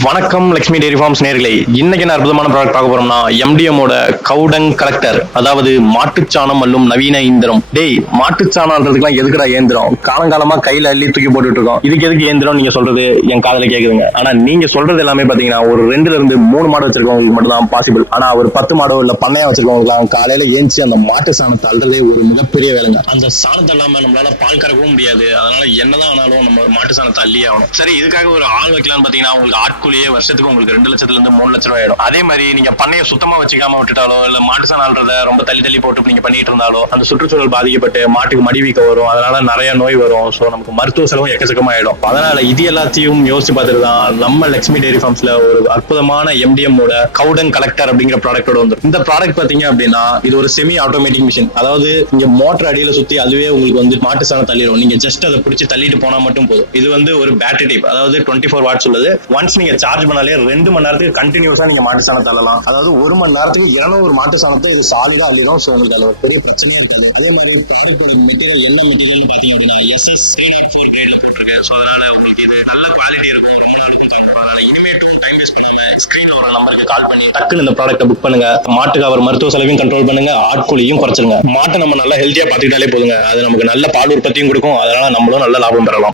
வணக்கம் Lakshmi dairy forms நேர்களை. இன்னைக்கு என்ன அற்புதமான ப்ராடக்ட் பார்க்க போறோம்னா எம்டிஎம்மோட கவுடங் கலெக்டர் அதாவது மாட்டுச்சாணம் அள்ளும் நவீன இயந்திரம். டேய் மாட்டுச்சாணம்ன்றதுக்குலாம் எதுக்குடா இயந்திரம்? காலங்காலமா கையில அள்ளி தூக்கி போட்டுட்டு இருக்கோம் இதுக்கு எதுக்கு இயந்திரம் நீங்க சொல்றது என் காதல கேக்குதுங்க. ஆனா நீங்க சொல்றது எல்லாமே பாத்தீங்கன்னா ஒரு ரெண்டுல இருந்து மூணு மாடு வச்சிருக்கவங்களுக்கு மட்டும் தான் பாசிபிள் ஆனா ஒரு பத்து மாடோ இல்ல பண்ணையா வச்சிருக்கவங்களுக்கு காலையில ஏஞ்சி அந்த மாட்டு சாணத்தை அள்ளுறதே ஒரு மிகப்பெரிய வேலைங்க. அந்த சாணத்தை இல்லாம நம்மளால பால் கறக்கவும் முடியாது. அதனால என்னதான் ஆனாலும் நம்ம மாட்டு சாணத்தை அள்ளி ஆகணும். சரி இதுக்காக ஒரு ஆள் வைக்கலாம்னு பாத்தீங்கன்னா உங்களுக்கு ஆட்கூலியே வருஷத்துக்கு உங்களுக்கு ரெண்டு லட்சத்துல இருந்து மூணு லட்சம் ரூபாய் ஆயிடும். அதே மாதிரி நீங்க பண்ணைய சுத்தமா வச்சுக்காம விட்டுட்டாலோ இல்ல மாட்டு சாணம் ரொம்ப தள்ளி தள்ளி போட்டு நீங்க பண்ணிட்டு இருந்தாலோ அந்த சுற்றுச்சூழல் பாதிக்கப்பட்டு மாட்டுக்கு மடி வீக்க வரும். அதனால நிறைய நோய் வரும். சோ நமக்கு மருத்துவ செலவும் எக்கச்சக்கமாயிடும் அதனால இது எல்லாத்தையும் யோசிச்சு பார்த்துட்டு தான் நம்ம லட்சுமி டெய்ரி ஃபார்ம்ஸ்ல ஒரு அற்புதமான எம்டிஎம் ஓட கவுடன் கலெக்டர் அப்படிங்கிற ப்ராடக்டோட வந்து இந்த ப்ராடக்ட் பாத்தீங்க அப்படின்னா இது ஒரு செமி ஆட்டோமேட்டிக் மிஷின் அதாவது இங்க மோட்டர் அடியில சுத்தி அதுவே உங்களுக்கு வந்து மாட்டு சாணம் தள்ளிடும். நீங்க ஜஸ்ட் அதை பிடிச்சி தள்ளிட்டு போனா மட்டும் போதும். இது வந்து ஒரு பேட்டரி டைப் அதாவது டுவெண்ட்டி ஃபோர் வாட்ஸ் உள்ளது. ஒன்ஸ் நீங்க சார்ஜ் பண்ணாலே ரெண்டு மணி நேரத்துக்கு கண்டினியூஸா நீங்க மாட்டு சாணம் தள்ளலாம். அதாவது ஒரு மணி நேரத்துக்கு இரநூறு மாட்டு சாணத்தை இது சாலிடா அள்ளிடும் ஸோ உங்களுக்கு அதுல பெரிய பிரச்சனையே இருக்காது. அதே மாதிரி ப்ராடக்ட் மெட்டீரியல் என்ன மெட்டீரியல் பாத்தீங்க அப்படின்னா எஸ்எஸ் ஃபோர் ஸோ அதனால உங்களுக்கு இது நல்ல குவாலிட்டி இருக்கும். ரொம்ப நாளுக்கு தாங்கும். அதனால இனிமேட்டும் டைம் வேஸ்ட் பண்ணாம ஸ்க்ரீன் ஒரு நம்பருக்கு கால் பண்ணி டக்குன்னு இந்த ப்ராடக்ட்டை புக் பண்ணுங்க. மாட்டுக்கு அவர் மருத்துவ செலவையும் கண்ட்ரோல் பண்ணுங்க. ஆட்கூலியும் குறைச்சிருங்க. மாட்டை நம்ம நல்லா ஹெல்த்தியா பாத்துக்கிட்டாலே போதுங்க. அது நமக்கு நல்ல பால் உற்பத்தியும் கொடுக்கும். அதனால நம்மளும் நல்ல லாபம் பெறலாம்.